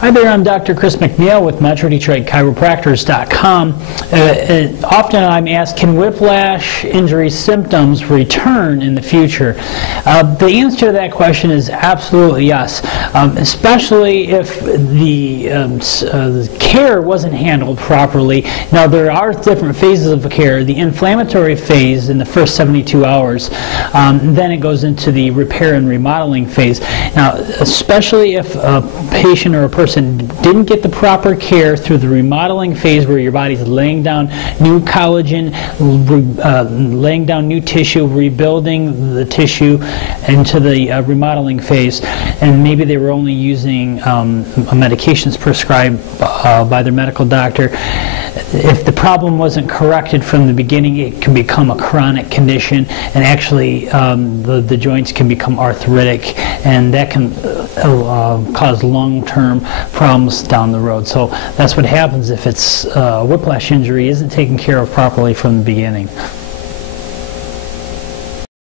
Hi there, I'm Dr. Chris McNeil with MetroDetroitChiropractors.com. Often I'm asked, can whiplash injury symptoms return in the future? The answer to that question is absolutely yes, especially if the care wasn't handled properly. Now, there are different phases of care. The inflammatory phase in the first 72 hours, then it goes into the repair and remodeling phase. Now, especially if a patient or a person didn't get the proper care through the remodeling phase, where your body's laying down new collagen, laying down new tissue, rebuilding the tissue into the remodeling phase, and maybe they were only using medications prescribed by their medical doctor. If the problem wasn't corrected from the beginning, it can become a chronic condition, and actually the joints can become arthritic, and that can cause long-term problems down the road. So that's what happens if it's whiplash injury isn't taken care of properly from the beginning.